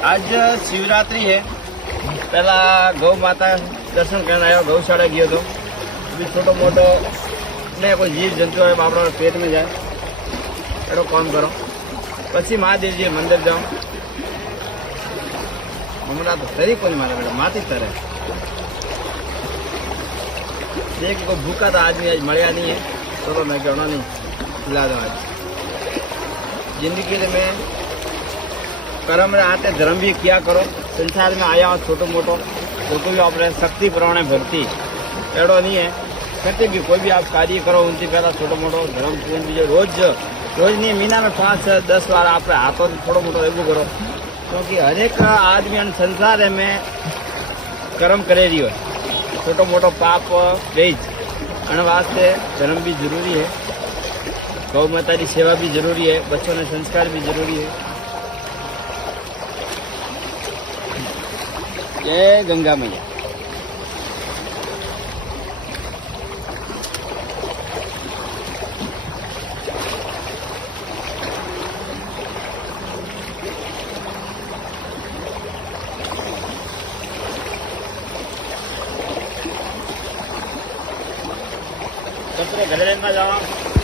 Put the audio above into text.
आज शिवरात्रि है। पहला गौ माता दर्शन करने आयो, गौशाला गयो तो भी छोटो मोटो ने कोई जीव जंतु है बापड़ा पेट में जाए एड़ो काम करो। पछी महादेव जी मंदिर जाओ। हमारा तो तरी कोई मारे बेटा माती तरे देख को भूखा था आदमी आज मरिया नहीं है तो मैं कहना नहीं खिला दो। आज जिंदगी में कर्म आते धर्म भी किया करो। संसार में आया हो छोटो मोटो तो भी अपने शक्ति प्रमाणे भक्ति एड़ो नहीं है करते भी कोई भी आप कार्य करो उनसे पहला छोटो मोटो धर्म पूजन रोज रोज नहीं महीना में 5-10 बार आप हाथों से थोड़ो मोटो एवं करो क्योंकि हर एक आदमी संसार में कर्म करे रही हो छोटो मोटो पाप रहीज अण वास्ते धर्म भी जरूरी है। गौ माता की सेवा भी जरूरी है। बच्चों ने संस्कार भी जरूरी है। जय गंगा मैया। घरे में जाओ।